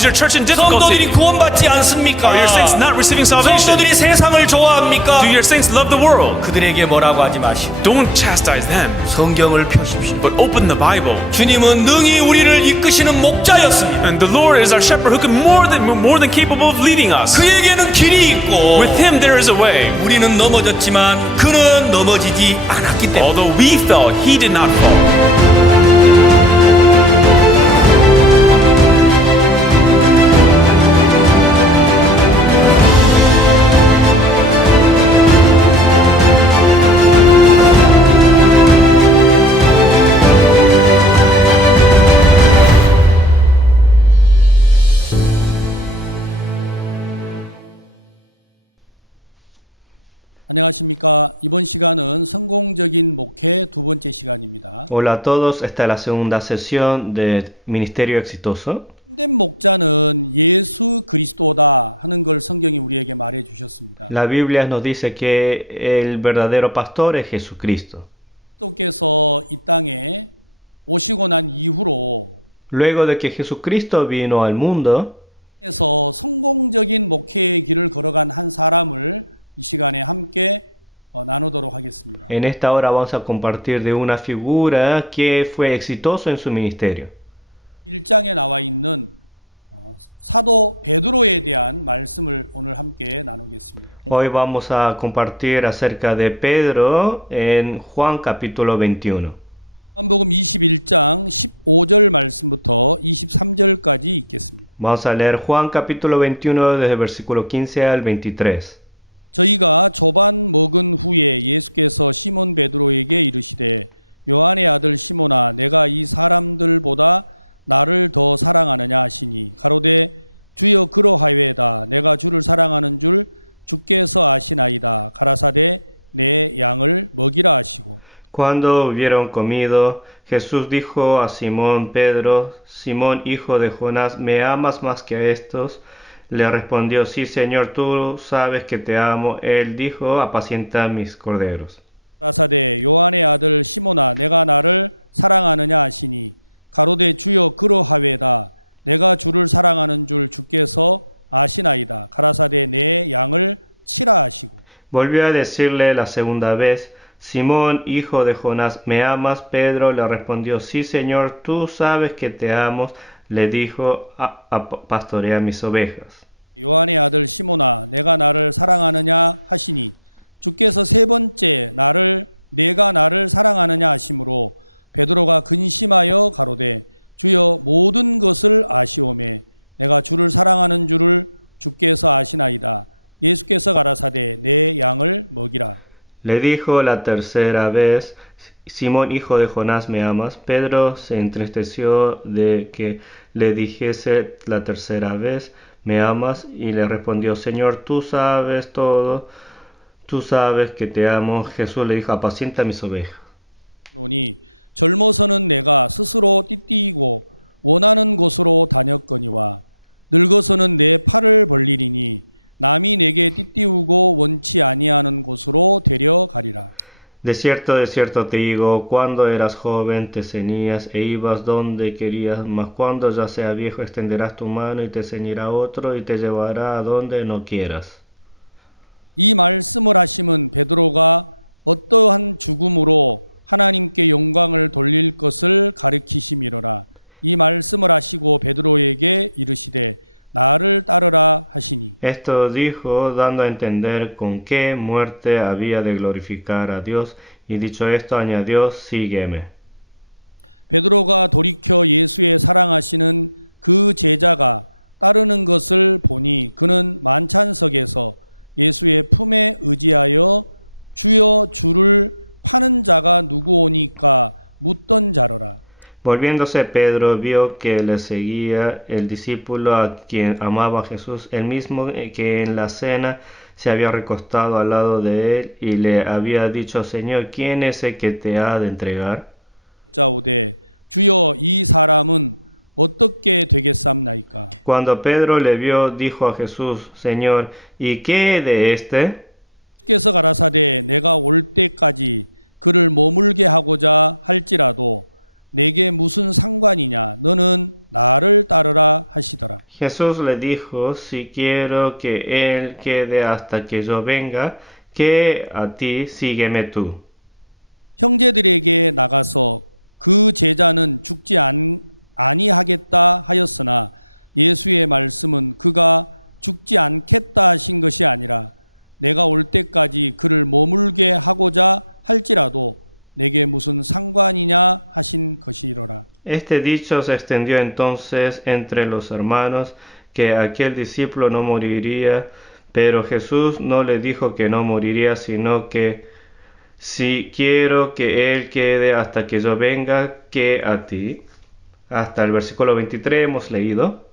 Is your church in difficulty? 성도들이 구원받지 않습니까? Are your saints not receiving salvation? 성도들이 세상을 좋아합니까? Do your saints love the world? 그들에게 뭐라고 하지 마시고 Don't chastise them, 성경을 펴십시오. but open the Bible. 주님은 능히 우리를 이끄시는 목자였습니다. And the Lord is our shepherd who can more than capable of leading us. 그에게는 길이 있고 With Him there is a way. 우리는 넘어졌지만 그는 넘어지지 않았기 때문에 Although we fell, He did not fall. Hola a todos, esta es la segunda sesión de Ministerio Exitoso. La Biblia nos dice que el verdadero pastor es Jesucristo. Luego de que Jesucristo vino al mundo, en esta hora vamos a compartir de una figura que fue exitoso en su ministerio. Hoy vamos a compartir acerca de Pedro en Juan capítulo 21. Vamos a leer Juan capítulo 21 desde el versículo 15 al 23. Cuando hubieron comido, Jesús dijo a Simón Pedro: Simón, hijo de Jonás, ¿me amas más que a estos? Le respondió: Sí, Señor, tú sabes que te amo. Él dijo: Apacienta mis corderos. Volvió a decirle la segunda vez: Simón, hijo de Jonás, ¿me amas? Pedro le respondió: Sí, Señor, tú sabes que te amo. Le dijo: Pastorea mis ovejas. Le dijo la tercera vez: Simón, hijo de Jonás, ¿me amas? Pedro se entristeció de que le dijese la tercera vez: ¿Me amas? Y le respondió: Señor, tú sabes todo, tú sabes que te amo. Jesús le dijo: Apacienta mis ovejas. De cierto te digo, cuando eras joven te ceñías e ibas donde querías, mas cuando ya seas viejo extenderás tu mano y te ceñirá otro y te llevará a donde no quieras. Esto dijo, dando a entender con qué muerte había de glorificar a Dios, y dicho esto añadió: Sígueme. Volviéndose Pedro vio que le seguía el discípulo a quien amaba Jesús, el mismo que en la cena se había recostado al lado de él y le había dicho: Señor, ¿quién es el que te ha de entregar? Cuando Pedro le vio, dijo a Jesús: Señor, ¿y qué de éste? Jesús le dijo, si quiero que él quede hasta que yo venga, que a ti sígueme tú. Este dicho se extendió entonces entre los hermanos que aquel discípulo no moriría, pero Jesús no le dijo que no moriría, sino que si quiero que él quede hasta que yo venga, que a ti. Hasta el versículo 23 hemos leído.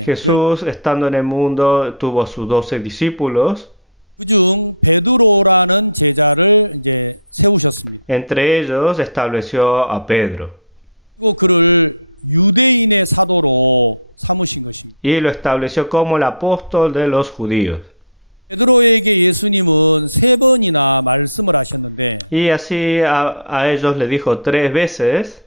Jesús, estando en el mundo, tuvo sus 12 discípulos. Entre ellos estableció a Pedro y lo estableció como el apóstol de los judíos. Y así a ellos le dijo 3 veces,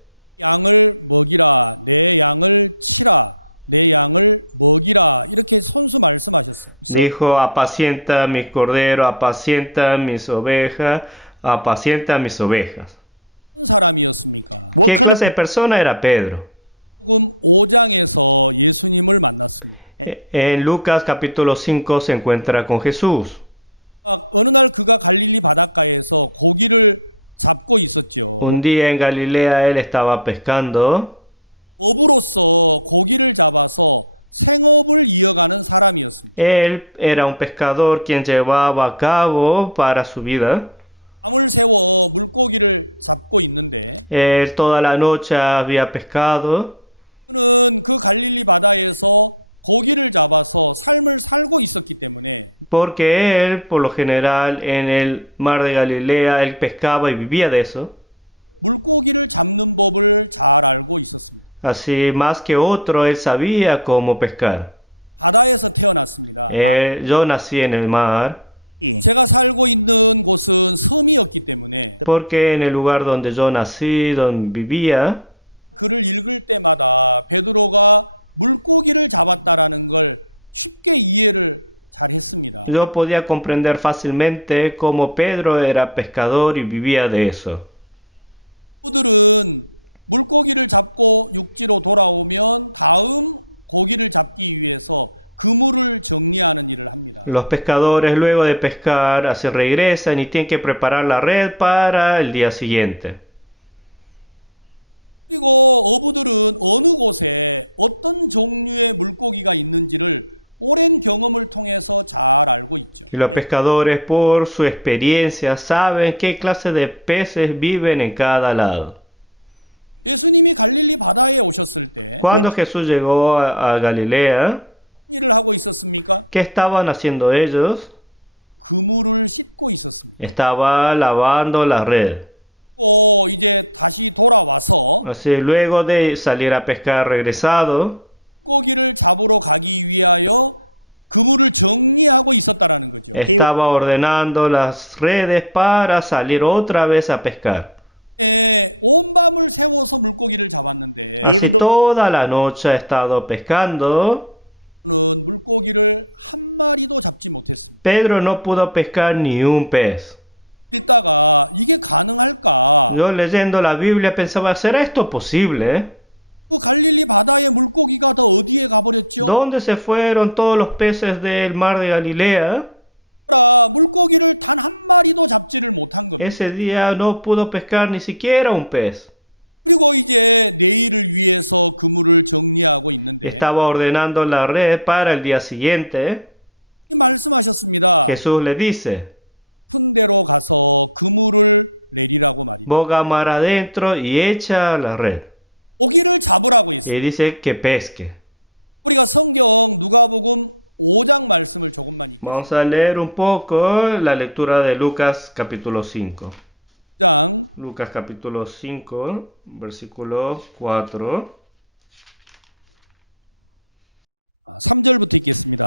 dijo, apacienta mis corderos, apacienta mis ovejas, apacienta mis ovejas. ¿Qué clase de persona era Pedro? En Lucas capítulo 5 se encuentra con Jesús. Un día en Galilea él estaba pescando. Él era un pescador quien llevaba a cabo para su vida. Él toda la noche había pescado. Porque él, por lo general, en el mar de Galilea, él pescaba y vivía de eso. Así, más que otro, él sabía cómo pescar. Yo nací en el mar, porque en el lugar donde yo nací, donde vivía, yo podía comprender fácilmente cómo Pedro era pescador y vivía de eso. Los pescadores luego de pescar se regresan y tienen que preparar la red para el día siguiente. Y los pescadores, por su experiencia, saben qué clase de peces viven en cada lado. Cuando Jesús llegó a Galilea, ¿qué estaban haciendo ellos? Estaba lavando la red. Así, luego de salir a pescar regresado, estaba ordenando las redes para salir otra vez a pescar. Así toda la noche ha estado pescando. Pedro no pudo pescar ni un pez. Yo leyendo la Biblia pensaba, ¿será esto posible? ¿Dónde se fueron todos los peces del mar de Galilea? Ese día no pudo pescar ni siquiera un pez. Estaba ordenando la red para el día siguiente. Jesús le dice, boga mar adentro y echa la red. Y dice que pesque. Vamos a leer un poco la lectura de Lucas capítulo 5. Lucas capítulo 5, versículo 4.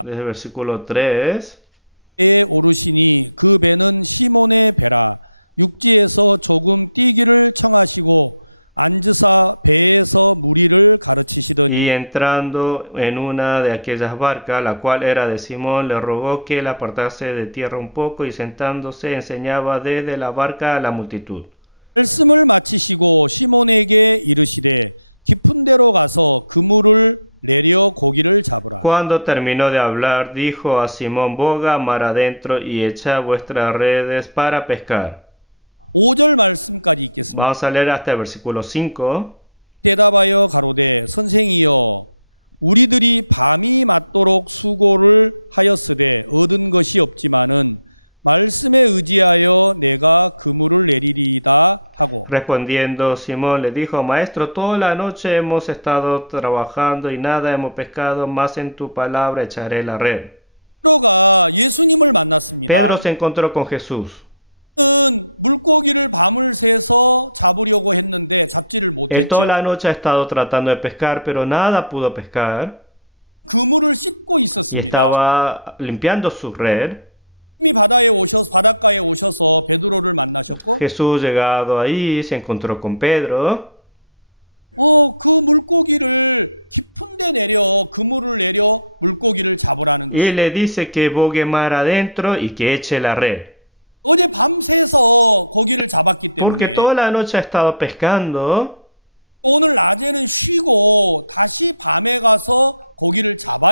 Desde el versículo 3. Y entrando en una de aquellas barcas, la cual era de Simón, le rogó que la apartase de tierra un poco y sentándose enseñaba desde la barca a la multitud. Cuando terminó de hablar, dijo a Simón: boga mar adentro y echad vuestras redes para pescar. Vamos a leer hasta el versículo 5. Respondiendo Simón le dijo: Maestro, toda la noche hemos estado trabajando y nada hemos pescado, mas en tu palabra echaré la red. Pedro se encontró con Jesús. Él toda la noche ha estado tratando de pescar, pero nada pudo pescar. Y estaba limpiando su red. Jesús, llegado ahí, se encontró con Pedro. Y le dice que bogue mar adentro y que eche la red. Porque toda la noche ha estado pescando.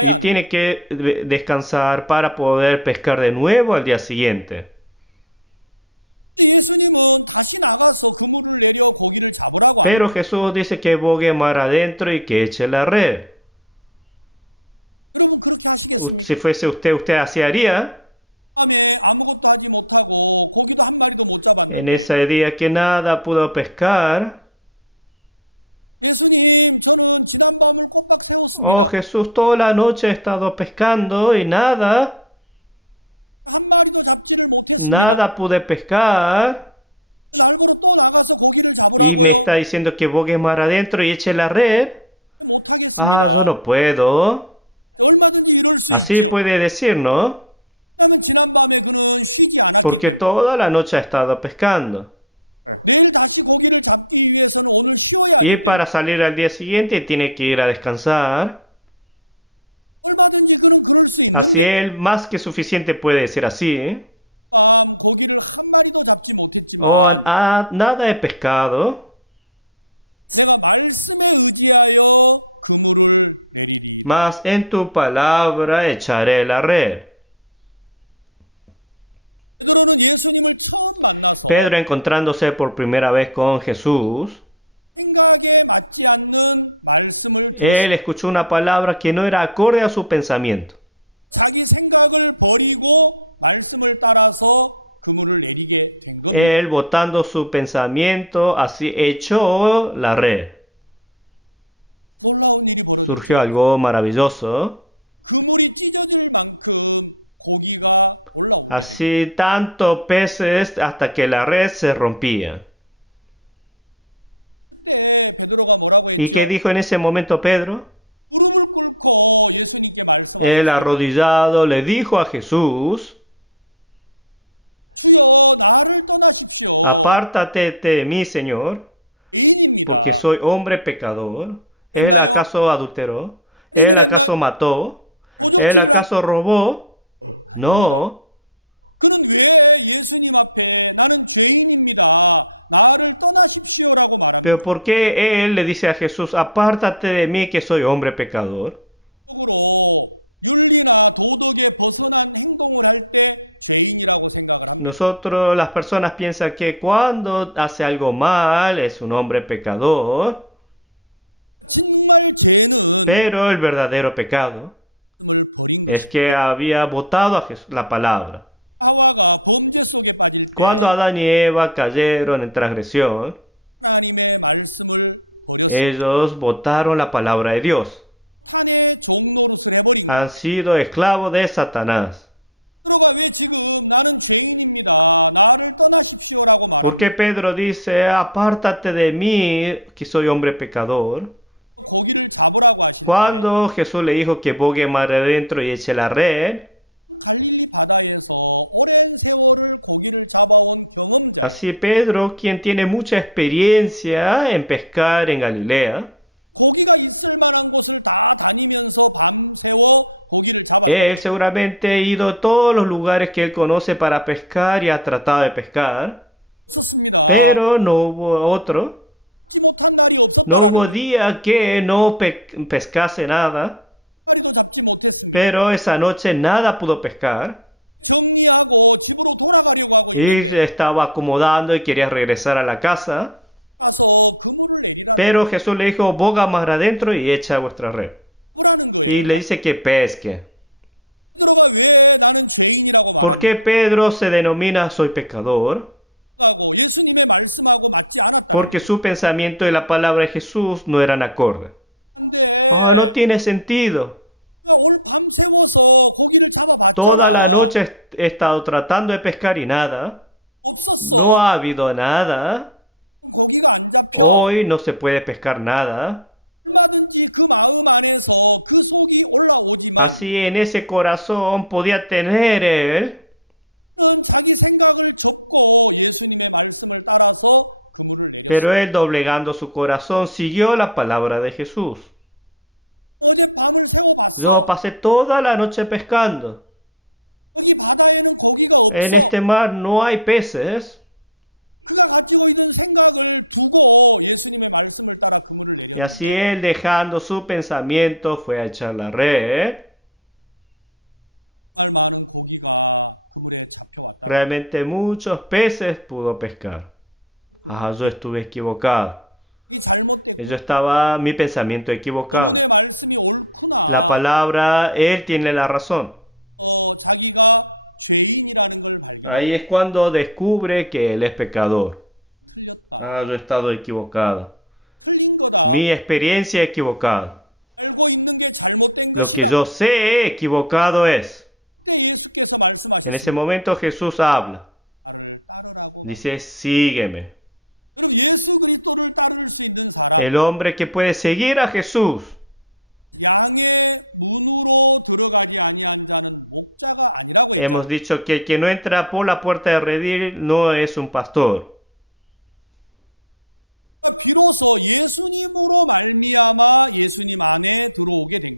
Y tiene que descansar para poder pescar de nuevo al día siguiente. Pero Jesús dice que bogue mar adentro y que eche la red. Si fuese usted así haría. En ese día que nada pudo pescar. Oh, Jesús, toda la noche he estado pescando y nada pude pescar. Y me está diciendo que bogue mar adentro y eche la red. Ah, yo no puedo. Así puede decir, ¿no? Porque toda la noche ha estado pescando. Y para salir al día siguiente tiene que ir a descansar. Así él más que suficiente puede decir así. Oh, nada he pescado, mas en tu palabra echaré la red. Pedro, encontrándose por primera vez con Jesús, él escuchó una palabra que no era acorde a su pensamiento. Él, botando su pensamiento, así echó la red. Surgió algo maravilloso. Así tanto peces hasta que la red se rompía. ¿Y qué dijo en ese momento Pedro? Él, arrodillado, le dijo a Jesús: apártate de mí, Señor, porque soy hombre pecador. ¿Él acaso adulteró? ¿Él acaso mató? ¿Él acaso robó? No. Pero ¿por qué él le dice a Jesús: apártate de mí que soy hombre pecador? Nosotros, las personas piensan que cuando hace algo mal es un hombre pecador, pero el verdadero pecado es que había botado a Jesús, la palabra. Cuando Adán y Eva cayeron en transgresión, ellos botaron la palabra de Dios. Han sido esclavos de Satanás. ¿Por qué Pedro dice: apártate de mí, que soy hombre pecador? Cuando Jesús le dijo que bogue mar adentro y eche la red, así Pedro, quien tiene mucha experiencia en pescar en Galilea, Él seguramente ha ido a todos los lugares que él conoce para pescar y ha tratado de pescar, pero no hubo otro. No hubo día que no pescase nada, pero esa noche nada pudo pescar. Y se estaba acomodando y quería regresar a la casa. Pero Jesús le dijo, boga más adentro y echa vuestra red. Y le dice que pesque. ¿Por qué Pedro se denomina soy pecador? Porque su pensamiento y la palabra de Jesús no eran acordes. No tiene sentido. Toda la noche he estado tratando de pescar y nada. No ha habido nada. Hoy no se puede pescar nada. Así en ese corazón podía tener él. Pero él, doblegando su corazón, siguió la palabra de Jesús. Yo pasé toda la noche pescando. En este mar no hay peces. Y así él, dejando su pensamiento, fue a echar la red. Realmente muchos peces pudo pescar. Yo estuve equivocado. Mi pensamiento equivocado. La palabra, él tiene la razón. Ahí es cuando descubre que él es pecador. Yo he estado equivocado. Mi experiencia equivocada. Lo que yo sé equivocado es. En ese momento Jesús habla. Dice, sígueme. El hombre que puede seguir a Jesús hemos dicho que el que no entra por la puerta de redil no es un pastor.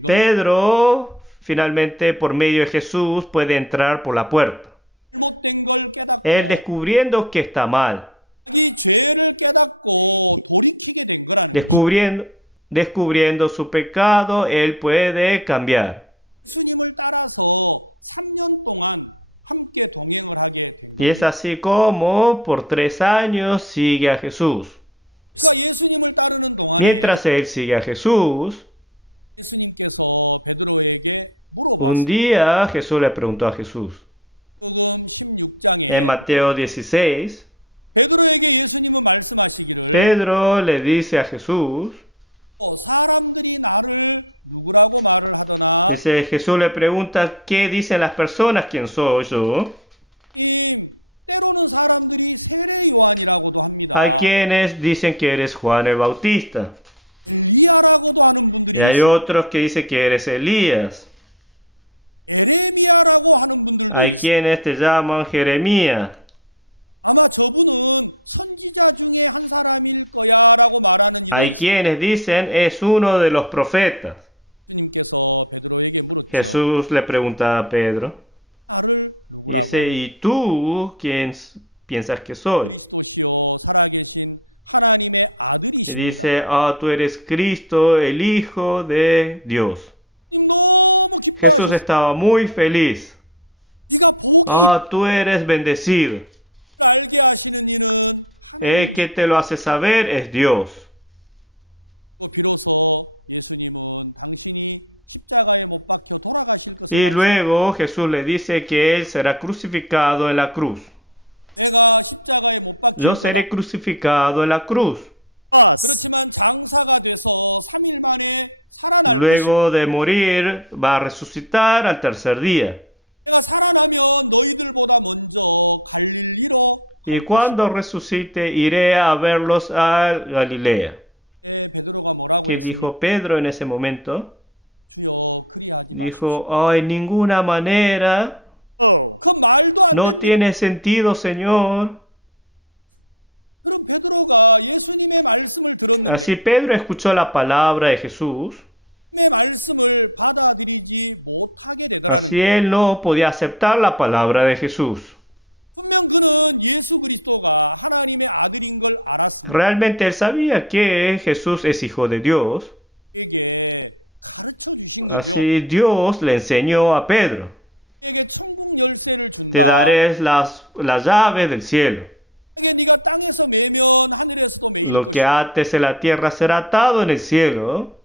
Pedro, finalmente, por medio de Jesús, puede entrar por la puerta. Él descubriendo que está mal. Descubriendo su pecado, él puede cambiar. Y es así como por 3 años sigue a Jesús. Mientras él sigue a Jesús, un día Jesús le preguntó a Jesús. En Mateo 16, Pedro le dice a Jesús, Jesús le pregunta, ¿qué dicen las personas quién soy yo? Hay quienes dicen que eres Juan el Bautista. Y hay otros que dicen que eres Elías. Hay quienes te llaman Jeremías. Hay quienes dicen es uno de los profetas. Jesús le pregunta a Pedro. Dice, ¿y tú quién piensas que soy? Y dice, tú eres Cristo, el Hijo de Dios. Jesús estaba muy feliz. Tú eres bendecido. El que te lo hace saber es Dios. Y luego Jesús le dice que él será crucificado en la cruz. Yo seré crucificado en la cruz. Luego de morir, va a resucitar al tercer día. Y cuando resucite, iré a verlos a Galilea. ¿Qué dijo Pedro en ese momento? Dijo, en ninguna manera. No tiene sentido, Señor. Así Pedro escuchó la palabra de Jesús. Así él no podía aceptar la palabra de Jesús. Realmente él sabía que Jesús es hijo de Dios. Así Dios le enseñó a Pedro: te daré las llaves del cielo. Lo que ates en la tierra será atado en el cielo.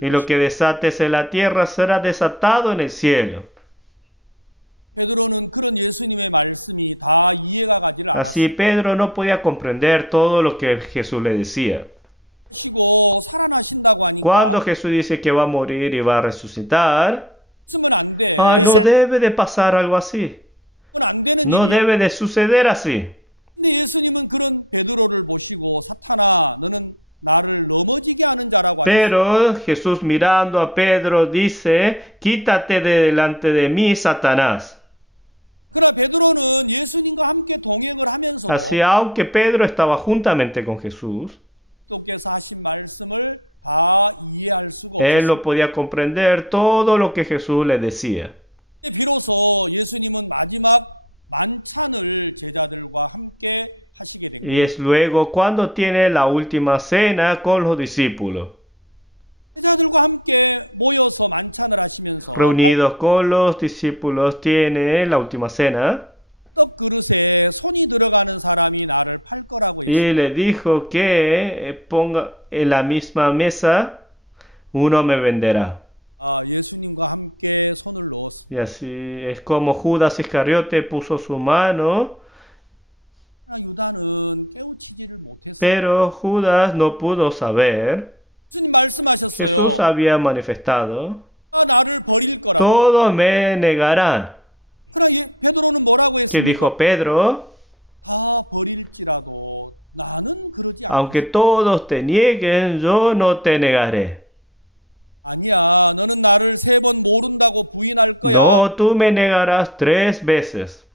Y lo que desates en la tierra será desatado en el cielo. Así Pedro no podía comprender todo lo que Jesús le decía. Cuando Jesús dice que va a morir y va a resucitar, no debe de pasar algo así. No debe de suceder así. Pero Jesús, mirando a Pedro, dice: quítate de delante de mí, Satanás. Así, aunque Pedro estaba juntamente con Jesús, él no podía comprender todo lo que Jesús le decía. Y es luego cuando tiene la última cena con los discípulos. Reunidos con los discípulos, tiene la última cena. Y le dijo que ponga en la misma mesa, uno me venderá. Y así es como Judas Iscariote puso su mano, pero Judas no pudo saber. Jesús había manifestado: todos me negarán. ¿Qué dijo Pedro? Aunque todos te nieguen, yo no te negaré. No, tú me negarás 3 veces.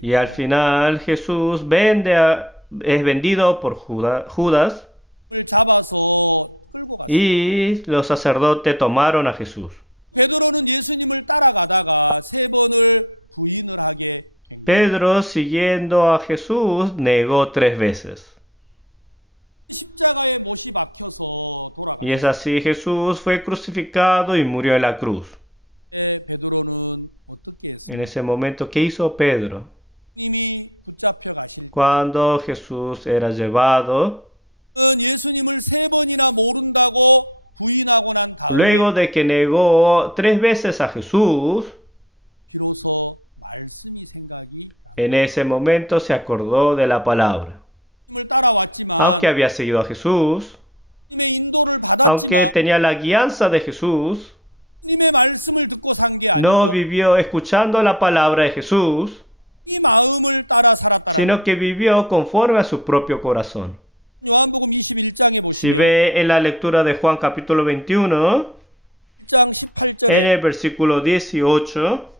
Y al final Jesús es vendido por Judas. Y los sacerdotes tomaron a Jesús. Pedro, siguiendo a Jesús, negó 3 veces. Y es así, Jesús fue crucificado y murió en la cruz. En ese momento, ¿qué hizo Pedro? Cuando Jesús era llevado, luego de que negó 3 veces a Jesús, en ese momento se acordó de la palabra. Aunque había seguido a Jesús, aunque tenía la guianza de Jesús, no vivió escuchando la palabra de Jesús, sino que vivió conforme a su propio corazón. Si ve en la lectura de Juan capítulo 21, en el versículo 18,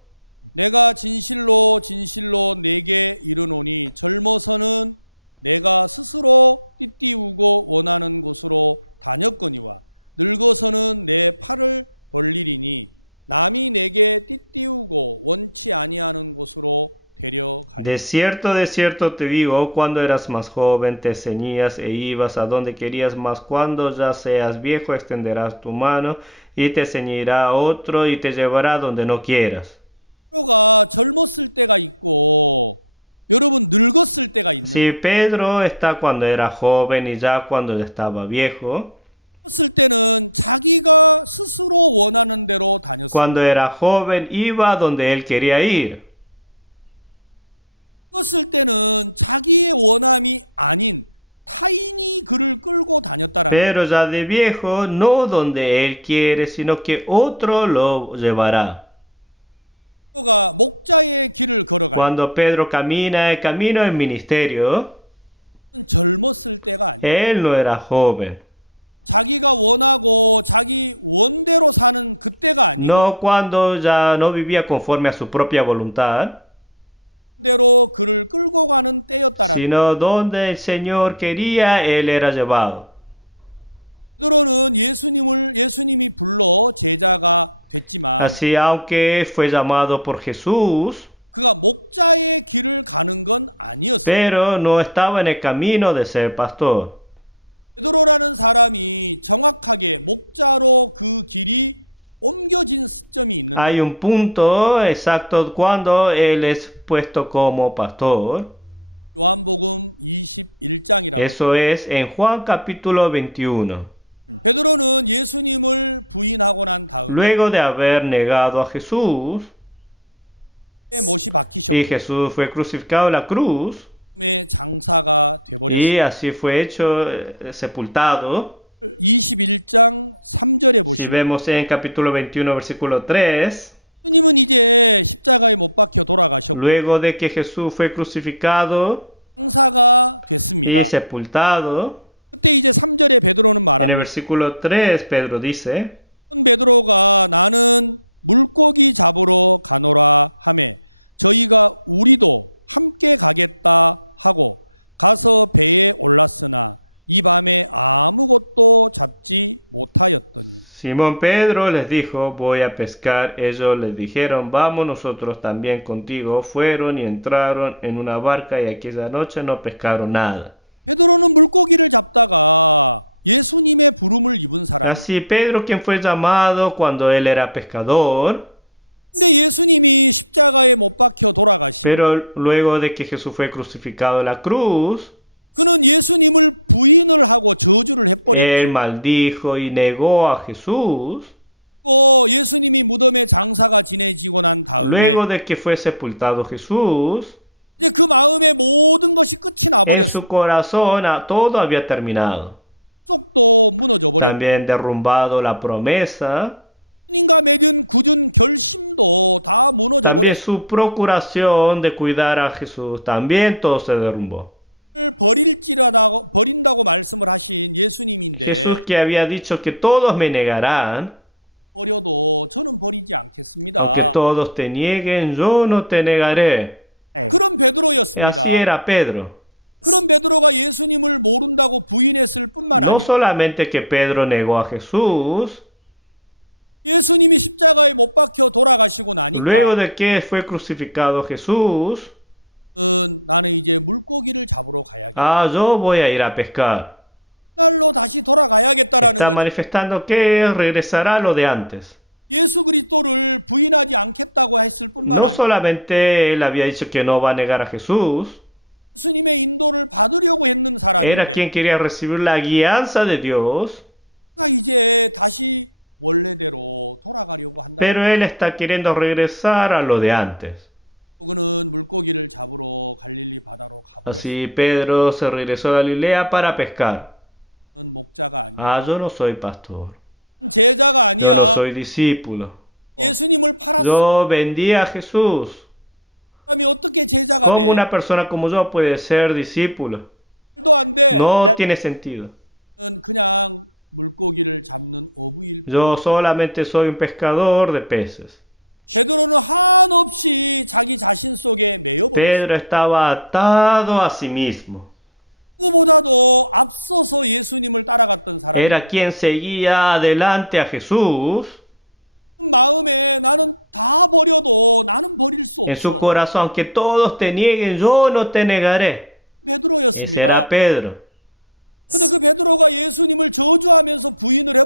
de cierto te digo, cuando eras más joven te ceñías e ibas a donde querías, mas cuando ya seas viejo extenderás tu mano y te ceñirá otro y te llevará donde no quieras. Si Pedro está cuando era joven y ya cuando ya estaba viejo. Cuando era joven iba donde él quería ir. Pero ya de viejo, no donde él quiere, sino que otro lo llevará. Cuando Pedro camina el camino del ministerio, él no era joven. No cuando ya no vivía conforme a su propia voluntad, sino donde el Señor quería, él era llevado. Así, aunque fue llamado por Jesús, pero no estaba en el camino de ser pastor. Hay un punto exacto cuando él es puesto como pastor. Eso es en Juan capítulo 21. Luego de haber negado a Jesús, y Jesús fue crucificado en la cruz, y así fue hecho sepultado. Si vemos en capítulo 21, versículo 3, luego de que Jesús fue crucificado y sepultado, en el versículo 3 Pedro dice: Simón Pedro les dijo: voy a pescar. Ellos les dijeron: vamos nosotros también contigo. Fueron y entraron en una barca y aquella noche no pescaron nada. Así Pedro, quien fue llamado cuando él era pescador, pero luego de que Jesús fue crucificado en la cruz, él maldijo y negó a Jesús. Luego de que fue sepultado Jesús, en su corazón todo había terminado. También derrumbado la promesa. También su procuración de cuidar a Jesús. También todo se derrumbó. Jesús, que había dicho que todos me negarán, aunque todos te nieguen, yo no te negaré. Así era Pedro. No solamente que Pedro negó a Jesús, luego de que fue crucificado Jesús, yo voy a ir a pescar. Está manifestando que regresará a lo de antes. No solamente él había dicho que no va a negar a Jesús, era quien quería recibir la guianza de Dios, pero él está queriendo regresar a lo de antes. Así Pedro se regresó a Galilea para pescar. Yo no soy pastor. Yo no soy discípulo. Yo vendí a Jesús. ¿Cómo una persona como yo puede ser discípulo? No tiene sentido. Yo solamente soy un pescador de peces. Pedro estaba atado a sí mismo. Era quien seguía adelante a Jesús. En su corazón, aunque todos te nieguen, yo no te negaré. Ese era Pedro.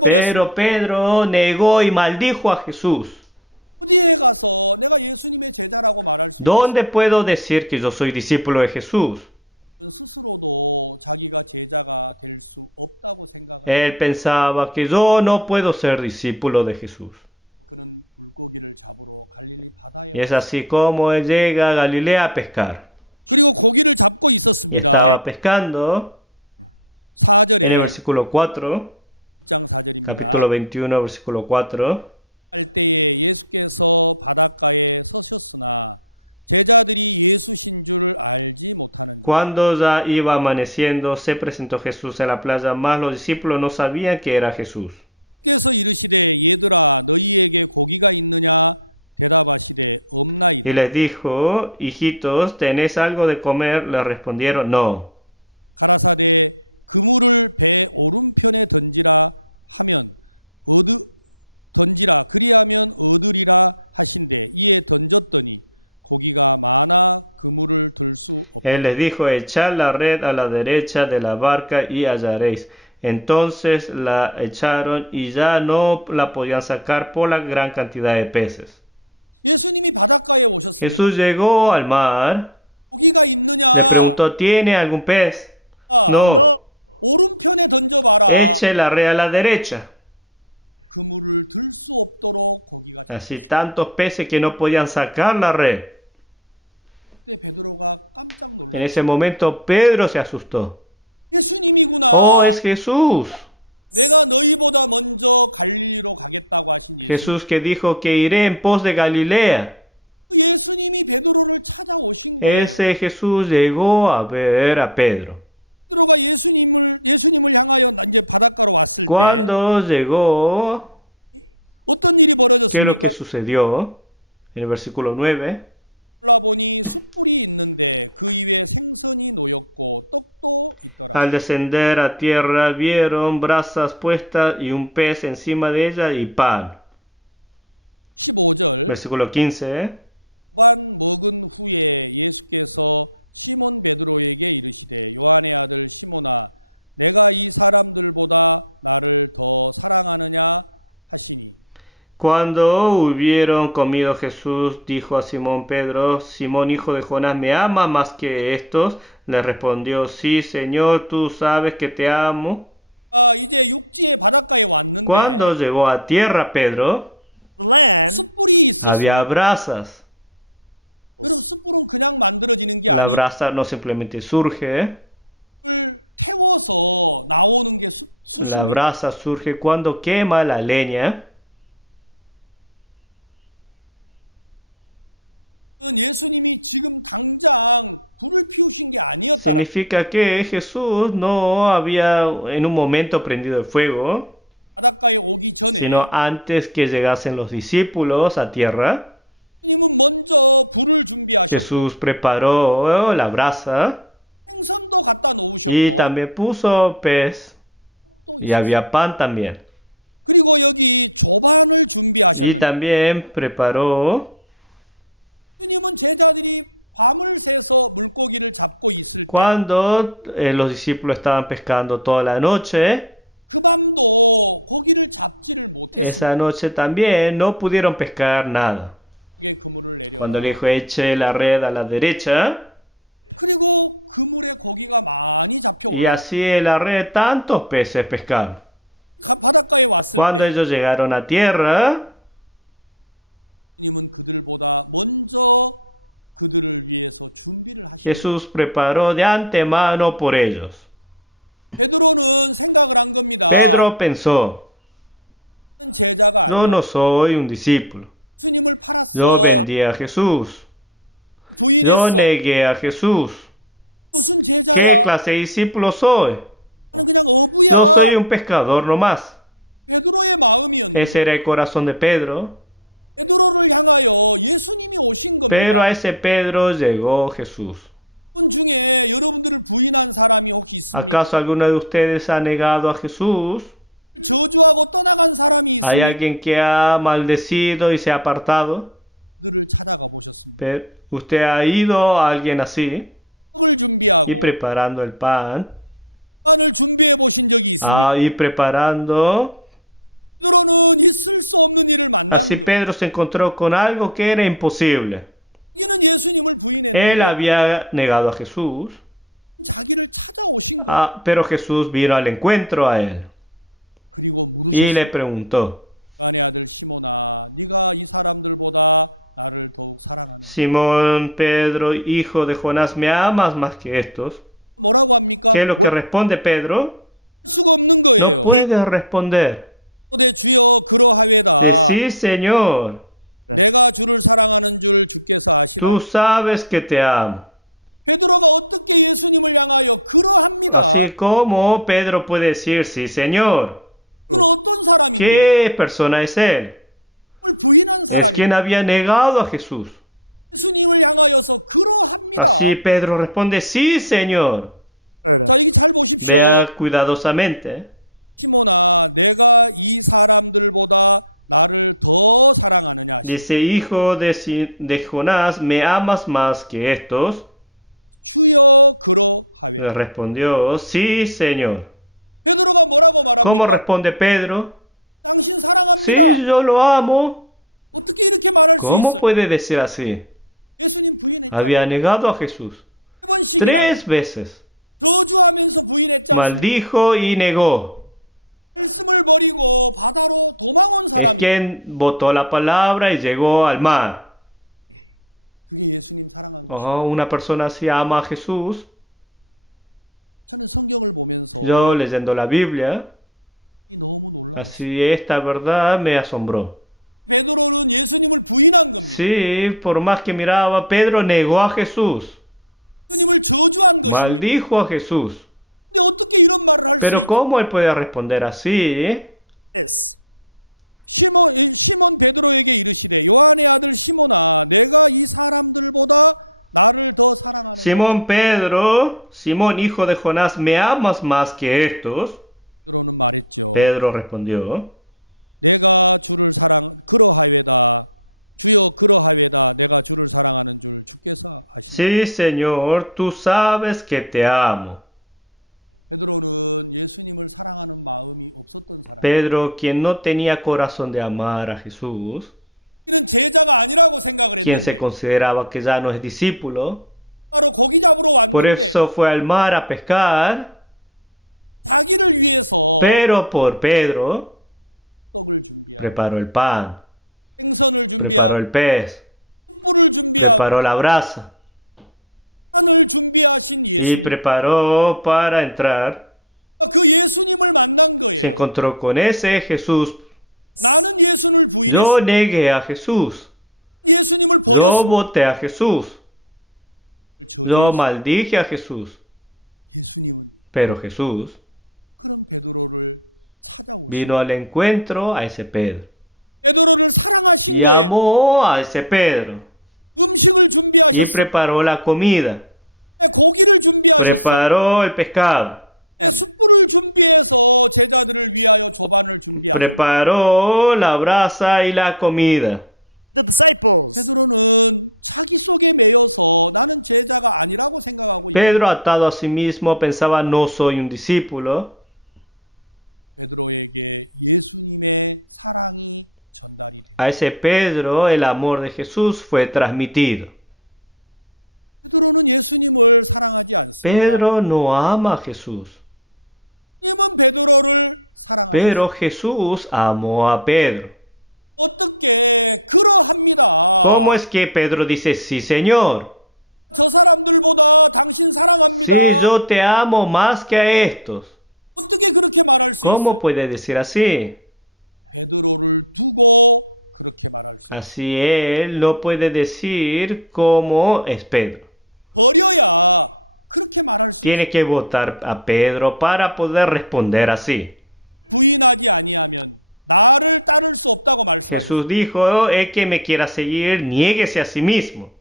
Pero Pedro negó y maldijo a Jesús. ¿Dónde puedo decir que yo soy discípulo de Jesús? Él pensaba que yo no puedo ser discípulo de Jesús. Y es así como él llega a Galilea a pescar. Y estaba pescando en el versículo 4, capítulo 21, versículo 4. Cuando ya iba amaneciendo, se presentó Jesús en la playa, mas los discípulos no sabían que era Jesús. Y les dijo, hijitos, ¿tenéis algo de comer? Le respondieron, no. Él les dijo, echad la red a la derecha de la barca y hallaréis. Entonces la echaron y ya no la podían sacar por la gran cantidad de peces. Jesús llegó al mar, le preguntó, ¿tiene algún pez? No. Eche la red a la derecha. Así tantos peces que no podían sacar la red. En ese momento Pedro se asustó. ¡Oh, es Jesús! Jesús que dijo que iré en pos de Galilea. Ese Jesús llegó a ver a Pedro. Cuando llegó, ¿qué es lo que sucedió? En el versículo 9. Al descender a tierra vieron brasas puestas y un pez encima de ella y pan. Versículo 15. Cuando hubieron comido, Jesús dijo a Simón Pedro, Simón hijo de Jonás, ¿me ama más que estos? Le respondió, sí, Señor, tú sabes que te amo. Cuando llegó a tierra Pedro, había brasas. La brasa no simplemente surge. La brasa surge cuando quema la leña. Significa que Jesús no había en un momento prendido el fuego, sino antes que llegasen los discípulos a tierra. Jesús preparó la brasa y también puso pez y había pan también. Y también preparó cuando los discípulos estaban pescando toda la noche. Esa noche también no pudieron pescar nada. Cuando le dijo eche la red a la derecha, y así en la red tantos peces pescaron. Cuando ellos llegaron a tierra, Jesús preparó de antemano por ellos. Pedro pensó, yo no soy un discípulo. Yo vendí a Jesús. Yo negué a Jesús. ¿Qué clase de discípulo soy? Yo soy un pescador nomás. Ese era el corazón de Pedro. Pero a ese Pedro llegó Jesús. ¿Acaso alguno de ustedes ha negado a Jesús? ¿Hay alguien que ha maldecido y se ha apartado? Pero usted ha ido a alguien así y preparando el pan. Y preparando. Así Pedro se encontró con algo que era imposible. Él había negado a Jesús. Pero Jesús vino al encuentro a él y le preguntó, Simón Pedro, hijo de Jonás, ¿me amas más que estos? ¿Qué es lo que responde Pedro? No puedes responder. Sí, Señor, tú sabes que te amo. Así como Pedro puede decir, sí, Señor. ¿Qué persona es él? Es quien había negado a Jesús. Así Pedro responde, sí, Señor. Vea cuidadosamente. Dice, hijo de Jonás, ¿me amas más que estos? Le respondió, sí, Señor. ¿Cómo responde Pedro? Sí, yo lo amo. ¿Cómo puede decir así? Había negado a Jesús 3 veces. Maldijo y negó. Es quien botó la palabra y llegó al mar. Oh, una persona así ama a Jesús. Yo leyendo la Biblia, así esta verdad me asombró. Sí, por más que miraba, Pedro negó a Jesús. Maldijo a Jesús. Pero ¿cómo él puede responder así? Simón Pedro, Simón hijo de Jonás, ¿me amas más que estos? Pedro respondió, sí, Señor, tú sabes que te amo. Pedro, quien no tenía corazón de amar a Jesús, quien se consideraba que ya no es discípulo, por eso fue al mar a pescar, pero por Pedro preparó el pan, preparó el pez, preparó la brasa y preparó para entrar. Se encontró con ese Jesús. Yo negué a Jesús. Yo voté a Jesús. Yo maldije a Jesús. Pero Jesús vino al encuentro a ese Pedro. Y amó a ese Pedro. Y preparó la comida. Preparó el pescado. Preparó la brasa y la comida. Pedro, atado a sí mismo, pensaba, no soy un discípulo. A ese Pedro el amor de Jesús fue transmitido. Pedro no ama a Jesús. Pero Jesús amó a Pedro. ¿Cómo es que Pedro dice, sí, Señor? Sí, yo te amo más que a estos. ¿Cómo puede decir así? Así él no puede decir cómo es Pedro. Tiene que votar a Pedro para poder responder así. Jesús dijo, el que me quiera seguir, niéguese a sí mismo.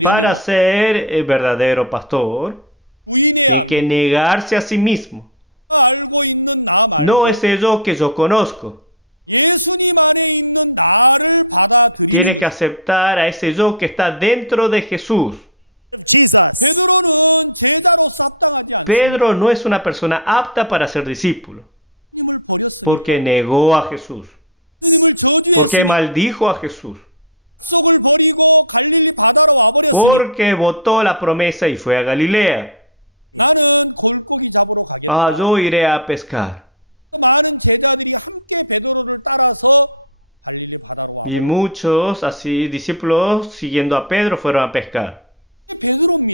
Para ser el verdadero pastor, tiene que negarse a sí mismo. No es el yo que yo conozco. Tiene que aceptar a ese yo que está dentro de Jesús. Pedro no es una persona apta para ser discípulo, porque negó a Jesús, porque maldijo a Jesús, porque votó la promesa y fue a Galilea. Yo iré a pescar. Y muchos así discípulos siguiendo a Pedro fueron a pescar.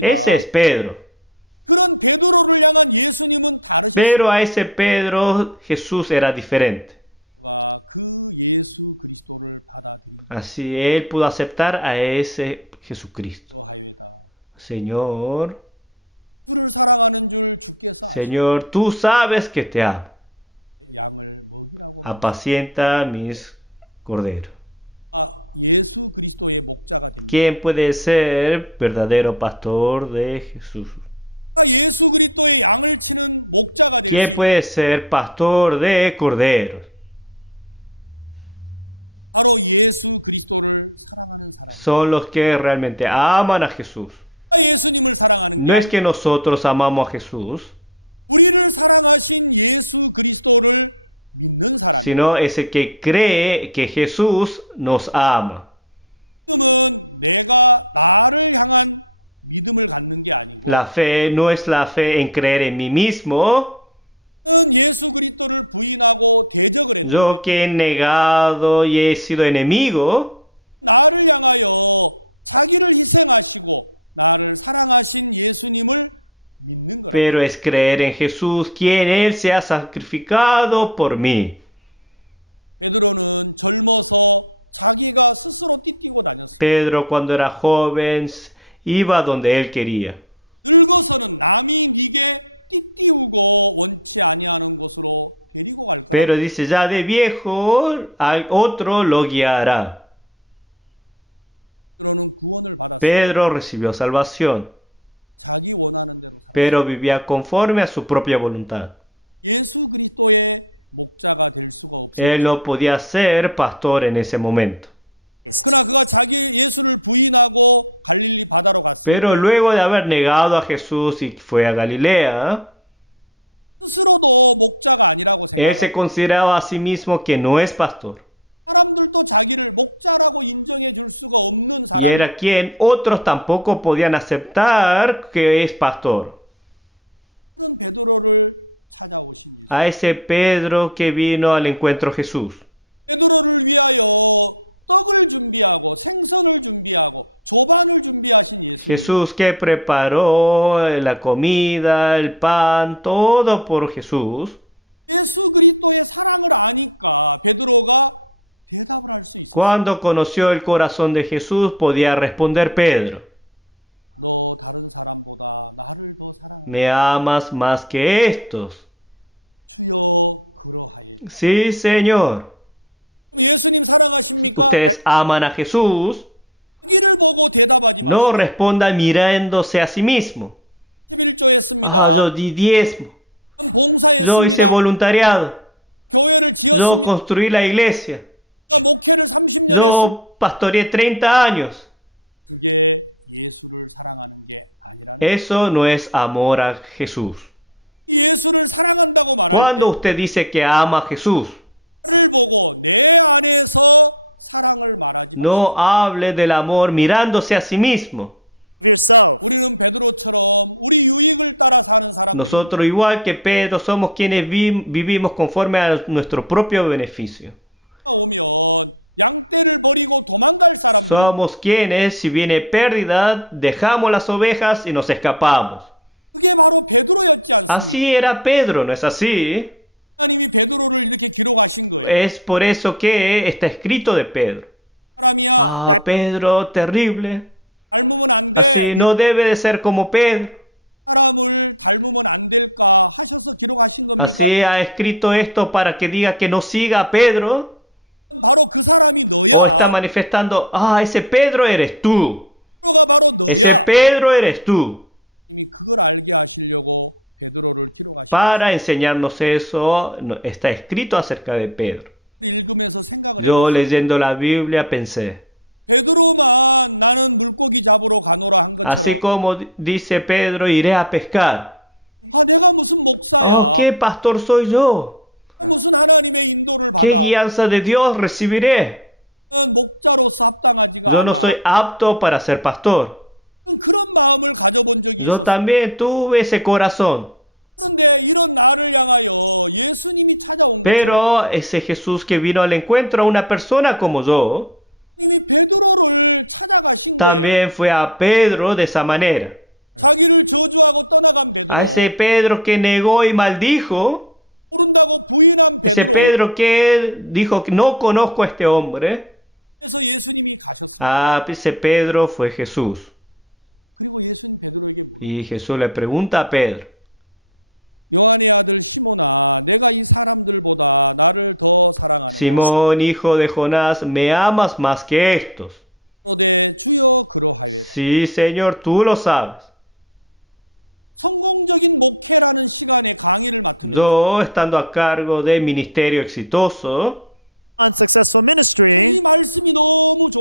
Ese es Pedro. Pero a ese Pedro Jesús era diferente. Así él pudo aceptar a ese Jesucristo. Señor, Señor, tú sabes que te amo. Apacienta mis corderos. ¿Quién puede ser verdadero pastor de Jesús? ¿Quién puede ser pastor de corderos? Son los que realmente aman a Jesús. No es que nosotros amamos a Jesús, sino ese que cree que Jesús nos ama. La fe no es la fe en creer en mí mismo. Yo que he negado y he sido enemigo. Pero es creer en Jesús, quien Él se ha sacrificado por mí. Pedro, cuando era joven, iba donde él quería. Pero dice, ya de viejo, al otro lo guiará. Pedro recibió salvación, pero vivía conforme a su propia voluntad. Él no podía ser pastor en ese momento. Pero luego de haber negado a Jesús y fue a Galilea, él se consideraba a sí mismo que no es pastor. Y era quien otros tampoco podían aceptar que es pastor. A ese Pedro que vino al encuentro de Jesús. Jesús que preparó la comida, el pan, todo por Jesús. Cuando conoció el corazón de Jesús, podía responder Pedro: ¿me amas más que estos? Sí, Señor. ¿Ustedes aman a Jesús? No responda mirándose a sí mismo. Yo di diezmo. Yo hice voluntariado. Yo construí la iglesia. Yo pastoreé 30 años. Eso no es amor a Jesús. ¿Cuándo usted dice que ama a Jesús? No hable del amor mirándose a sí mismo. Nosotros, igual que Pedro, somos quienes vivimos conforme a nuestro propio beneficio. Somos quienes, si viene pérdida, dejamos las ovejas y nos escapamos. Así era Pedro, ¿no es así? Es por eso que está escrito de Pedro. Pedro, terrible. Así no debe de ser como Pedro. Así ha escrito esto para que diga que no siga a Pedro. O está manifestando, ese Pedro eres tú. Ese Pedro eres tú. Para enseñarnos eso, está escrito acerca de Pedro. Yo leyendo la Biblia pensé, así como dice Pedro, iré a pescar. ¿Qué pastor soy yo? ¿Qué guianza de Dios recibiré? Yo no soy apto para ser pastor. Yo también tuve ese corazón. Pero ese Jesús que vino al encuentro a una persona como yo, también fue a Pedro de esa manera. A ese Pedro que negó y maldijo, ese Pedro que dijo que no conozco a este hombre, ese Pedro fue Jesús. Y Jesús le pregunta a Pedro: Simón, hijo de Jonás, ¿me amas más que estos? Sí, Señor, tú lo sabes. Yo, estando a cargo de ministerio exitoso, successful ministry,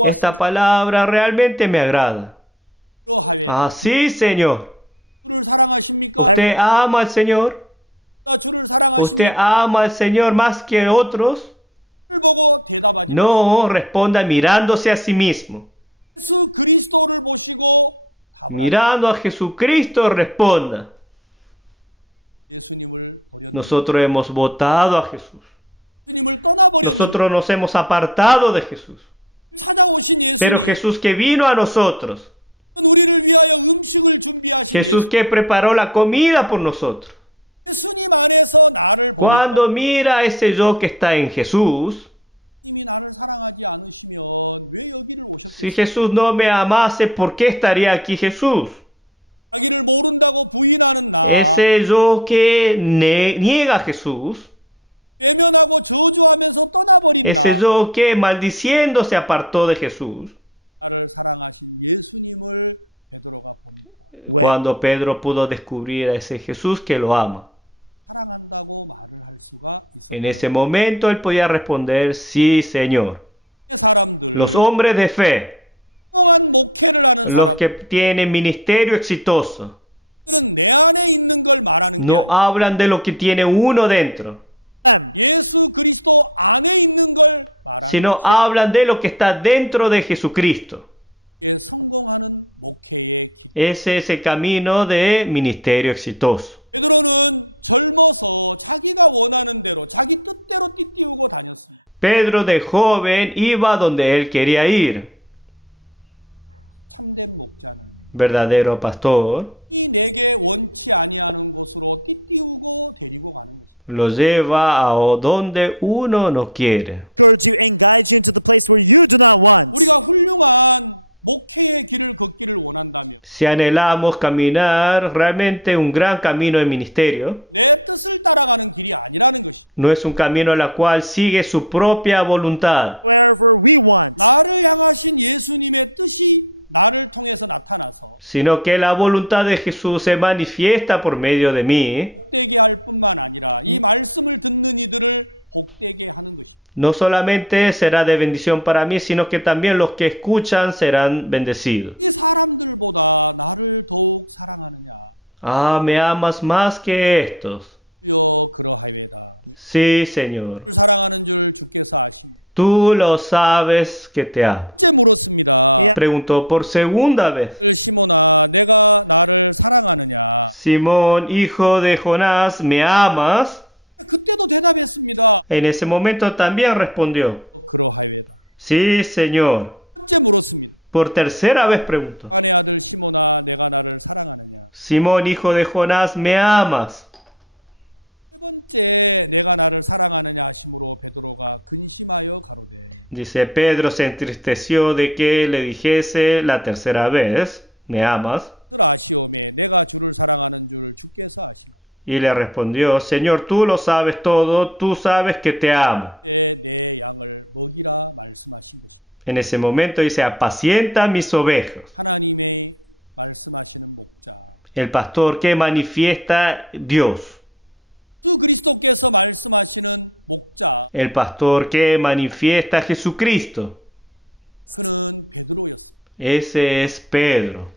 esta palabra realmente me agrada. Ah, sí, Señor. ¿Usted ama al Señor? ¿Usted ama al Señor más que otros? No, responda mirándose a sí mismo. Mirando a Jesucristo, responda. Nosotros hemos votado a Jesús. Nosotros nos hemos apartado de Jesús. Pero Jesús que vino a nosotros. Jesús que preparó la comida por nosotros. Cuando mira a ese yo que está en Jesús, si Jesús no me amase, ¿por qué estaría aquí Jesús? Ese yo que niega a Jesús, ese yo que maldiciendo se apartó de Jesús. Cuando Pedro pudo descubrir a ese Jesús que lo ama. En ese momento él podía responder, sí, Señor. Los hombres de fe, los que tienen ministerio exitoso, no hablan de lo que tiene uno dentro, sino hablan de lo que está dentro de Jesucristo. Ese es el camino de ministerio exitoso. Pedro de joven iba donde él quería ir. Verdadero pastor lo lleva a donde uno no quiere. build you and guide you into the place where you do not want. Si anhelamos caminar realmente un gran camino de ministerio, no es un camino en el cual sigue su propia voluntad, Wherever we want. sino que la voluntad de Jesús se manifiesta por medio de mí. No solamente será de bendición para mí, sino que también los que escuchan serán bendecidos. Ah, ¿me amas más que estos? Sí, Señor. Tú lo sabes que te amo. Preguntó por segunda vez. Simón, hijo de Jonás, ¿me amas? En ese momento también respondió, sí, Señor. Por tercera vez preguntó, Simón, hijo de Jonás, ¿me amas? Dice, Pedro se entristeció de que le dijese la tercera vez, ¿me amas? Y le respondió, Señor, tú lo sabes todo, tú sabes que te amo. En ese momento dice, apacienta mis ovejas. El pastor que manifiesta Dios. El pastor que manifiesta Jesucristo. Ese es Pedro.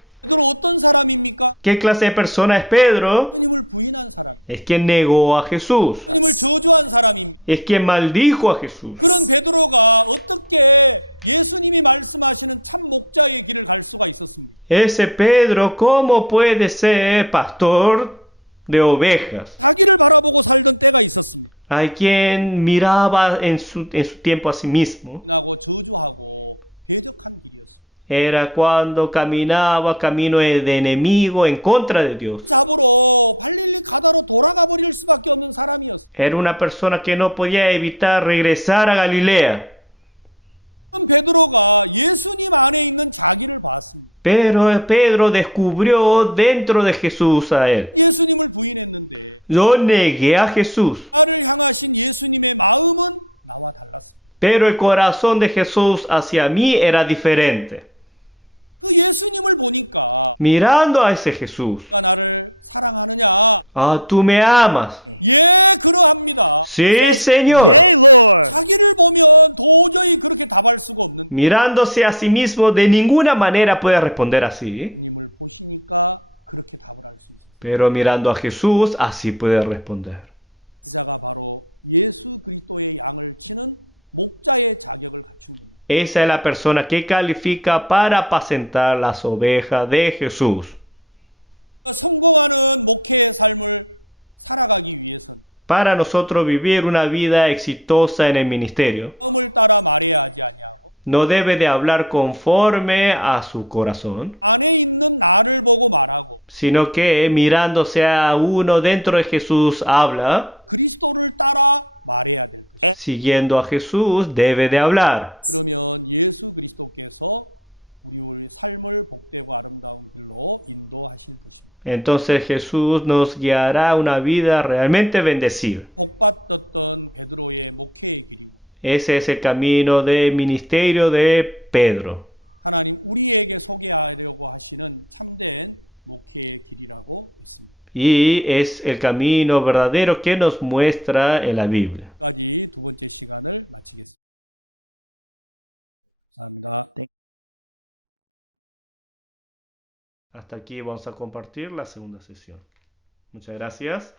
¿Qué clase de persona es Pedro? Es quien negó a Jesús. Es quien maldijo a Jesús. Ese Pedro, ¿cómo puede ser pastor de ovejas? Hay quien miraba en su tiempo a sí mismo. Era cuando caminaba camino de enemigo en contra de Dios. Era una persona que no podía evitar regresar a Galilea. Pero Pedro descubrió dentro de Jesús a él. Yo negué a Jesús. Pero el corazón de Jesús hacia mí era diferente. mirando a ese Jesús. Ah, tú me amas. Sí, Señor. Lord. Mirándose a sí mismo, de ninguna manera puede responder así. Pero mirando a Jesús, así puede responder. Esa es la persona que califica para apacentar las ovejas de Jesús. Para nosotros vivir una vida exitosa en el ministerio, no debe de hablar conforme a su corazón, sino que mirándose a uno dentro de Jesús habla. Siguiendo a Jesús debe de hablar. Entonces Jesús nos guiará a una vida realmente bendecida. Ese es el camino del ministerio de Pedro. Y es el camino verdadero que nos muestra en la Biblia. Hasta aquí vamos a compartir la segunda sesión. Muchas gracias.